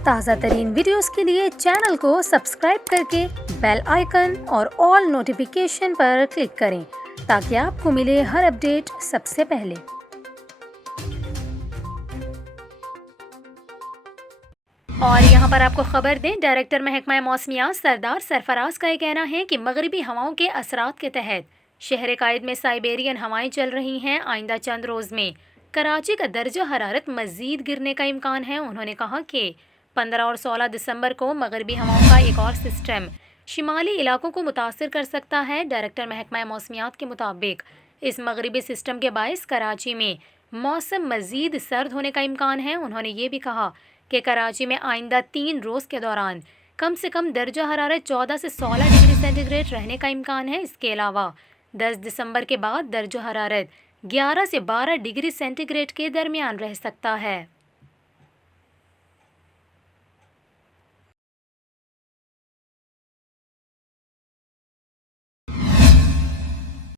ताज़ा तरीन वीडियोस के लिए चैनल को सब्सक्राइब करके बेल आइकन और ऑल नोटिफिकेशन पर क्लिक करें ताकि आपको मिले हर अपडेट सबसे पहले। और यहाँ पर आपको खबर दें, डायरेक्टर महकमा मौसमियात सरदार सरफराज का ये कहना है कि मगरबी हवाओं के असरात के तहत शहर कायद में साइबेरियन हवाएं चल रही हैं। आइंदा चंद रोज़ में कराची का दर्जा हरारत मज़ीद गिरने का इम्कान है। उन्होंने कहा कि 15 और 16 दिसंबर को मगरबी हवाओं का एक और सिस्टम शिमाली इलाकों को मुतासर कर सकता है। डायरेक्टर महकमा मौसमियात के मुताबिक इस मगरबी सिस्टम के बायस कराची में मौसम मज़ीद सर्द होने का इम्कान है। उन्होंने ये भी कहा कि कराची में आइंदा 3 रोज़ के दौरान कम से कम दर्जा हरारत 14 से 16 डिग्री सेंटीग्रेड रहने का इम्कान है। इसके अलावा 10 दिसंबर के बाद दर्जा हरारत 11 से 12 डिग्री सेंटीग्रेड के दरमियान रह सकता है।